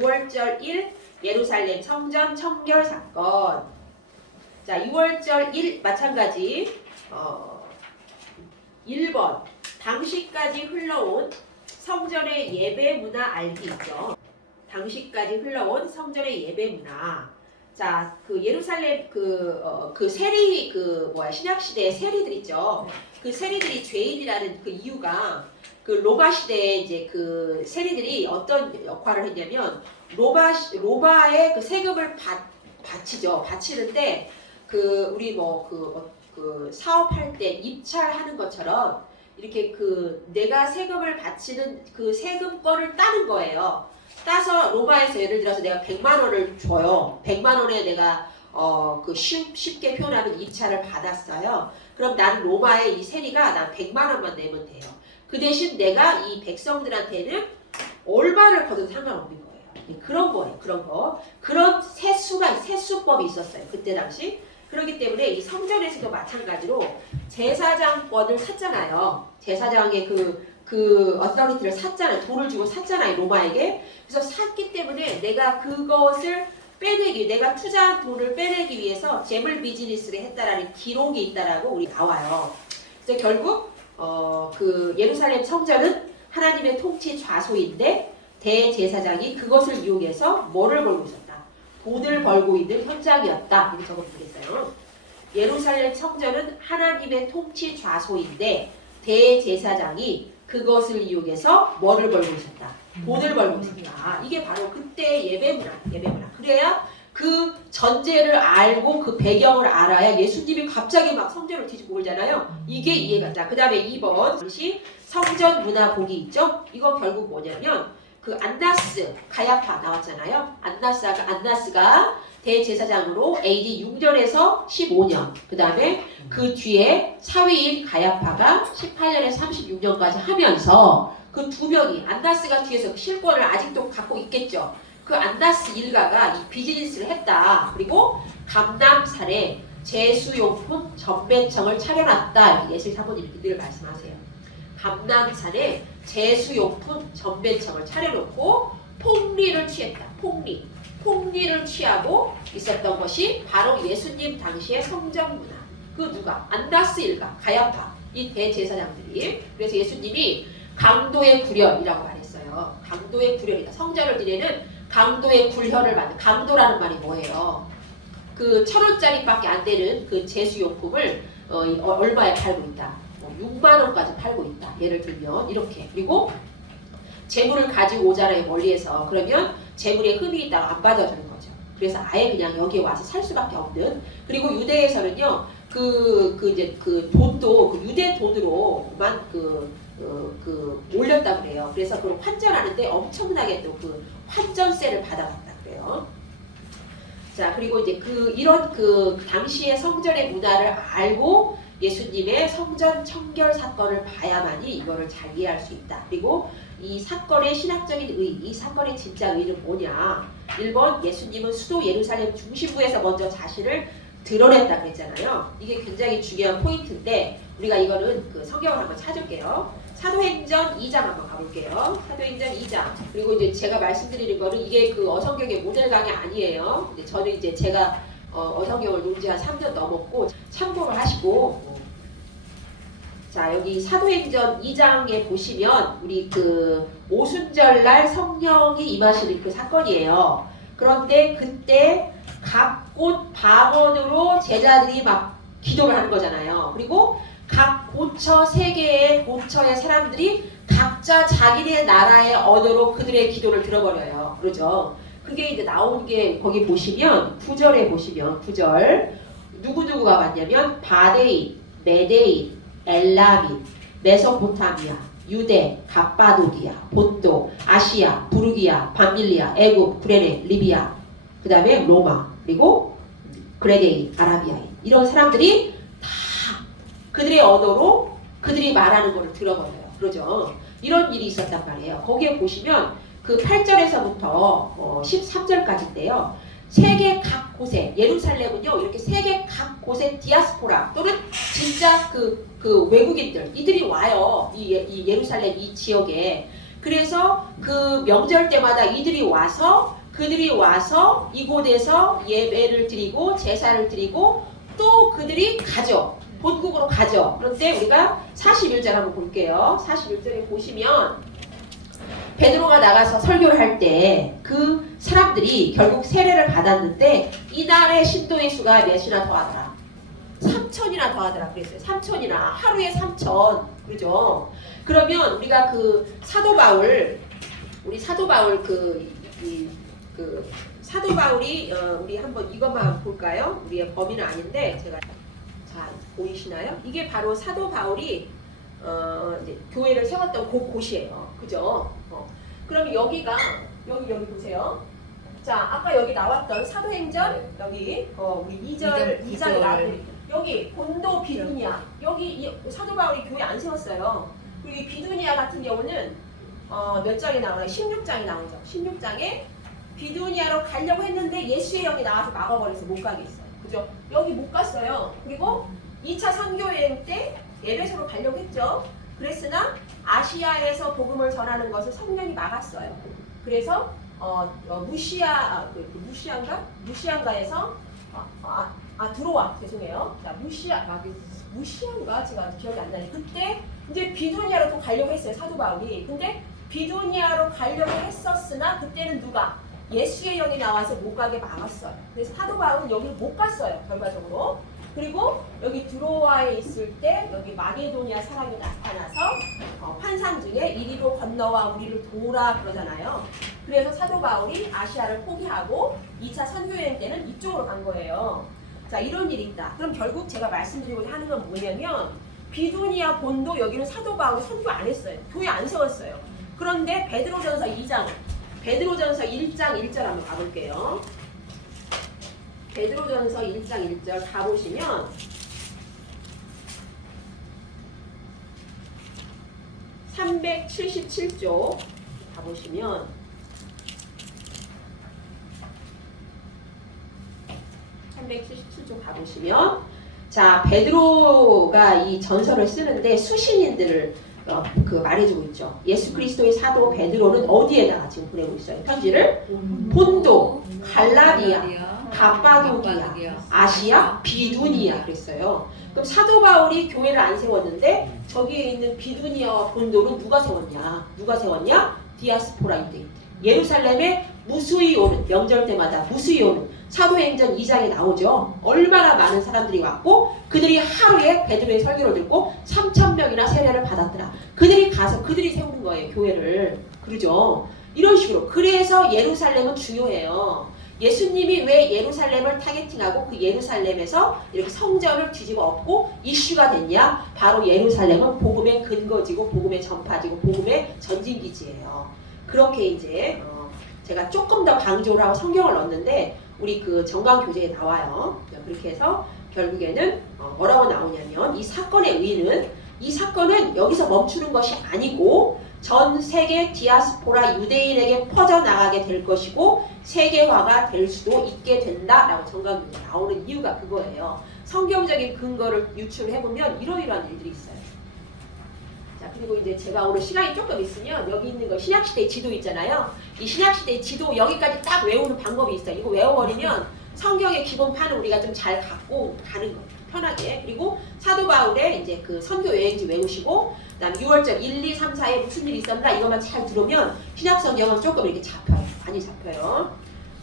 6월절 1 예루살렘 성전 청결 사건. 자, 6월절 1 마찬가지 1번 당시까지 흘러온 성전의 예배 문화 알기 있죠. 당시까지 흘러온 성전의 예배 문화. 자, 그 예루살렘 그 세리 신약 시대의 세리들 있죠. 그 세리들이 죄인이라는 그 이유가 그 로마 시대에 이제 그 세리들이 어떤 역할을 했냐면 로마의 그 세금을 바치죠. 바치는데 그 우리 그 사업할 때 입찰하는 것처럼 이렇게 그 내가 세금을 바치는 그 세금권을 따는 거예요. 따서 로마에서 예를 들어서 내가 100만 원을 줘요. 100만 원에 내가 쉽게 표현하면 입찰을 받았어요. 그럼 난 로마의 이 세리가 난 100만 원만 내면 돼요. 그 대신 내가 이 백성들한테는 얼마를 걷어도 상관없는 거예요. 그런 거예요. 그런 거. 그런 세수법이 있었어요. 그때 당시. 그렇기 때문에 이 성전에서도 마찬가지로 제사장권을 샀잖아요. 제사장의 그 어서리티를 샀잖아요. 돈을 주고 샀잖아요. 로마에게. 그래서 샀기 때문에 내가 그것을 내가 투자한 돈을 빼내기 위해서 재물 비즈니스를 했다라는 기록이 있다라고 우리 나와요. 그래서 결국 그 예루살렘 성전은 하나님의 통치 좌소인데 대제사장이 그것을 이용해서 뭐를 벌고 있었다? 돈을 벌고 있는 현장이었다. 이렇게 적어보겠어요. 예루살렘 성전은 하나님의 통치 좌소인데 대제사장이 그것을 이용해서 뭐를 벌고 있었다? 돈을 벌고 있었다. 이게 바로 그때 예배문화. 그래야 그 전제를 알고 그 배경을 알아야 예수님이 갑자기 막 성전을 뒤집고 오잖아요. 이게 이해가. 자, 그 다음에 2번 당시 성전 문화 복이 있죠. 이거 결국 뭐냐면 그 안나스 가야파 나왔잖아요. 안나스가 대제사장으로 AD 6년에서 15년. 그 다음에 그 뒤에 사위인 가야파가 18년에서 36년까지 하면서 그 두 명이 안나스가 뒤에서 실권을 아직도 갖고 있겠죠. 그 안나스 일가가 이 비즈니스를 했다. 그리고 감남산에 제수용품 전매청을 차려놨다. 예수님 사모님 이렇게 늘 말씀하세요. 감남산에 제수용품 전매청을 차려놓고 폭리를 취했다. 폭리를 취하고 있었던 것이 바로 예수님 당시의 성전 문화. 그 누가? 안나스 일가, 가야파, 이 대제사장들이. 그래서 예수님이 강도의 구련이라고 말했어요. 강도의 구련이다. 성전을 지내는 강도의 굴혈을 받는. 강도라는 말이 뭐예요? 그 1,000원짜리밖에 안 되는 그 제수용품을 얼마에 팔고 있다. 6만 원까지 팔고 있다. 예를 들면 이렇게. 그리고 재물을 가지고 오잖아요. 멀리에서. 그러면 재물에 흠이 있다고 안 받아주는 거죠. 그래서 아예 그냥 여기에 와서 살 수밖에 없는. 그리고 유대에서는요. 그 돈도 그 유대 돈으로만 올렸다 그래요. 그래서 그걸 환전하는데 엄청나게 또 그 환전세를 받아갔다 그래요. 자, 그리고 이제 이런 당시의 성전의 문화를 알고 예수님의 성전 청결 사건을 봐야만이 이거를 잘 이해할 수 있다. 그리고 이 사건의 신학적인 의의, 이 사건의 진짜 의의는 뭐냐? 1번 예수님은 수도 예루살렘 중심부에서 먼저 자신을 드러냈다 그랬잖아요. 이게 굉장히 중요한 포인트인데 우리가 이거는 그 성경을 한번 찾을게요. 사도행전 2장 한번 가볼게요. 사도행전 2장. 그리고 이제 제가 말씀드리는 거는 이게 그 어성경의 모델 강의 아니에요. 저는 이제 제가 어성경을 논지 한 3년 넘었고 참고를 하시고. 자, 여기 사도행전 2장에 보시면 우리 그 오순절날 성령이 임하시는 그 사건이에요. 그런데 그때 각 곳 방언으로 제자들이 막 기도를 하는 거잖아요. 그리고 각 고처, 세계의 고처의 사람들이 각자 자기네 나라의 언어로 그들의 기도를 들어버려요. 그러죠. 그게 이제 나온 게 거기 보시면 9절에 보시면 9절 누구누구가 왔냐면 바데인, 메데인, 엘라민, 메소포타미아, 유대, 갑바도기아, 본도, 아시아, 부르기아, 밤밀리아, 애굽, 구레네, 리비아, 그 다음에 로마, 그리고 그레데인, 아라비아인 이런 사람들이 다 그들의 언어로 그들이 말하는 거를 들어버려요. 그러죠. 이런 일이 있었단 말이에요. 거기에 보시면 그 8절에서부터 13절까지인데요. 세계 각 곳에 예루살렘은요 이렇게 세계 각 곳에 디아스포라 또는 진짜 그 외국인들 이들이 와요. 이 예루살렘 이 지역에. 그래서 그 명절 때마다 그들이 와서 이곳에서 예배를 드리고 제사를 드리고 또 그들이 가죠. 본국으로 가죠. 그런데 우리가 41절 한번 볼게요. 41절에 보시면 베드로가 나가서 설교를 할 때 그 사람들이 결국 세례를 받았는데 이날의 신도의 수가 몇이나 더하더라. 3천이나 더하더라 그랬어요. 3천이나 하루에 3천. 그죠? 그러면 우리가 그 사도 바울 사도 바울이 우리 한번 이것만 볼까요? 우리의 범위는 아닌데 제가 자 보이시나요? 이게 바로 사도 바울이 이제 교회를 세웠던 곳이에요. 그죠? 그러면 여기 보세요. 자 아까 여기 나왔던 사도행전 여기 우리 2장에 나왔던 여기 본도 비두니아 여기 사도 바울이 교회 안 세웠어요. 그리고 이 비두니아 같은 경우는 몇 장에 나오나요? 16장에 나오죠. 16장에 비두니아로 가려고 했는데 예수의 영이 나와서 막아버려서 못 가게 했어요. 그죠? 여기 못 갔어요. 그리고 2차 선교여행 때 에베소로 가려고 했죠. 그랬으나 아시아에서 복음을 전하는 것을 성령이 막았어요. 그래서 무시안가에서 드로아 죄송해요. 자 무시안가 제가 기억이 안 나요. 그때 이제 비두니아로 또 가려고 했어요. 사도 바울이. 근데 비두니아로 가려고 했었으나 그때는 누가 예수의 영이 나와서 못 가게 막았어요. 그래서 사도 바울은 여기를 못 갔어요. 결과적으로. 그리고 여기 드로아에 있을 때 여기 마게도니아 사람이 나타나서 환상 중에 이리로 건너와 우리를 도우라 그러잖아요. 그래서 사도 바울이 아시아를 포기하고 2차 선교여행 때는 이쪽으로 간 거예요. 자 이런 일이 있다. 그럼 결국 제가 말씀드리고자 하는 건 뭐냐면 비두니아 본도 여기는 사도 바울이 선교 안 했어요. 교회 안 세웠어요. 그런데 베드로전서 1장 1절 한번 가볼게요. 베드로전서 1장 1절 가보시면 (377쪽) 가보시면 (377쪽) 가보시면 자 베드로가 이 전서를 쓰는데 수신인들을 말해주고 있죠. 예수 그리스도의 사도 베드로는 어디에다가 지금 보내고 있어요? 편지를 본도, 갈라디아, 갑바도기아, 아시아, 비두니아 그랬어요. 그럼 사도 바울이 교회를 안 세웠는데 저기에 있는 비두니아와 본도는 누가 세웠냐? 디아스포라 유대인들. 예루살렘에 무수히 오는 명절 때마다 무수히 오는 사도행전 2장에 나오죠. 얼마나 많은 사람들이 왔고 그들이 하루에 베드로의 설교를 듣고 3,000명이나 세례를 받았더라. 그들이 가서 그들이 세우는 거예요. 교회를. 그러죠. 이런 식으로. 그래서 예루살렘은 중요해요. 예수님이 왜 예루살렘을 타겟팅하고 그 예루살렘에서 이렇게 성전을 뒤집어 엎고 이슈가 됐냐? 바로 예루살렘은 복음의 근거지고 복음의 전파지고 복음의 전진기지예요. 그렇게 이제 제가 조금 더 강조를 하고 성경을 넣었는데 우리 그 정강교재에 나와요. 그렇게 해서 결국에는 뭐라고 나오냐면 이 사건은 여기서 멈추는 것이 아니고 전 세계 디아스포라 유대인에게 퍼져나가게 될 것이고 세계화가 될 수도 있게 된다라고 정강교재에 나오는 이유가 그거예요. 성경적인 근거를 유출해보면 이러이러한 일들이 있어요. 자 그리고 이제 제가 오늘 시간이 조금 있으면 여기 있는 거 신약시대 지도 있잖아요. 이 신약시대 지도 여기까지 딱 외우는 방법이 있어요. 이거 외워버리면 성경의 기본판을 우리가 좀 잘 갖고 가는 거예요. 편하게. 그리고 사도 바울의 이제 그 선교 여행지 외우시고 그다음 6월절 1, 2, 3, 4에 무슨 일이 있었나 이것만 잘 들으면 신약 성경은 조금 이렇게 잡혀요. 많이 잡혀요.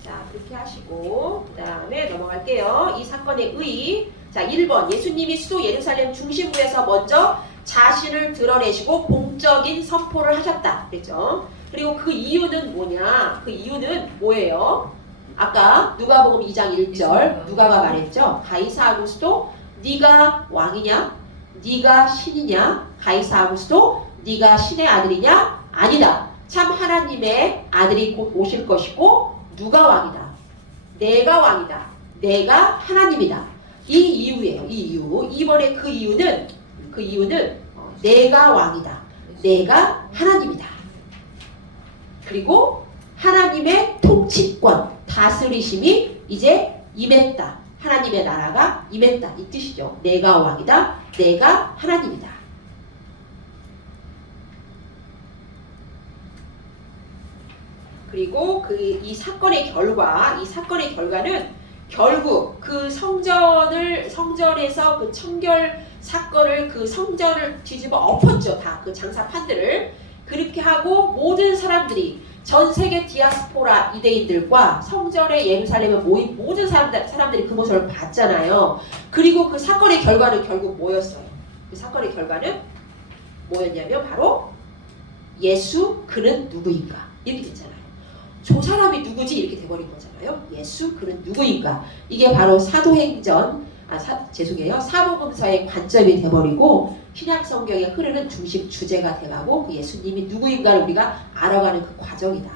자 그렇게 하시고 그다음에 넘어갈게요. 이 사건의 의. 자 1번 예수님이 수도 예루살렘 중심부에서 먼저 자신을 드러내시고 공적인 선포를 하셨다. 그랬죠. 그리고 그 이유는 뭐냐? 그 이유는 뭐예요? 아까 누가복음 2장 1절 누가가 말했죠. 가이사 아구스도 네가 왕이냐? 네가 신이냐? 가이사 아구스도 네가 신의 아들이냐? 아니다. 참 하나님의 아들이 곧 오실 것이고 누가 왕이다. 내가 왕이다. 내가 하나님이다. 이 이유예요. 이 이유. 이번에 그 이유는 내가 왕이다. 내가 하나님이다. 그리고 하나님의 통치권, 다스리심이 이제 임했다. 하나님의 나라가 임했다. 이 뜻이죠. 내가 왕이다. 내가 하나님이다. 그리고 이 사건의 결과는 결국 그 성전에서 그 청결 사건을 그 성전을 뒤집어 엎었죠. 다 그 장사판들을 그렇게 하고 모든 사람들이 전 세계 디아스포라 유대인들과 성전의 예루살렘에 모인 모든 사람들이 그 모습을 봤잖아요. 그리고 그 사건의 결과는 결국 뭐였어요? 그 사건의 결과는 뭐였냐면 바로 예수 그는 누구인가 이렇게 됐잖아요. 저 사람이 누구지 이렇게 돼버린 거잖아요. 예수 그는 누구인가 이게 바로 사복음서의 관점이 돼버리고 신약 성경에 흐르는 중심 주제가 돼가고 그 예수님이 누구인가를 우리가 알아가는 그 과정이다.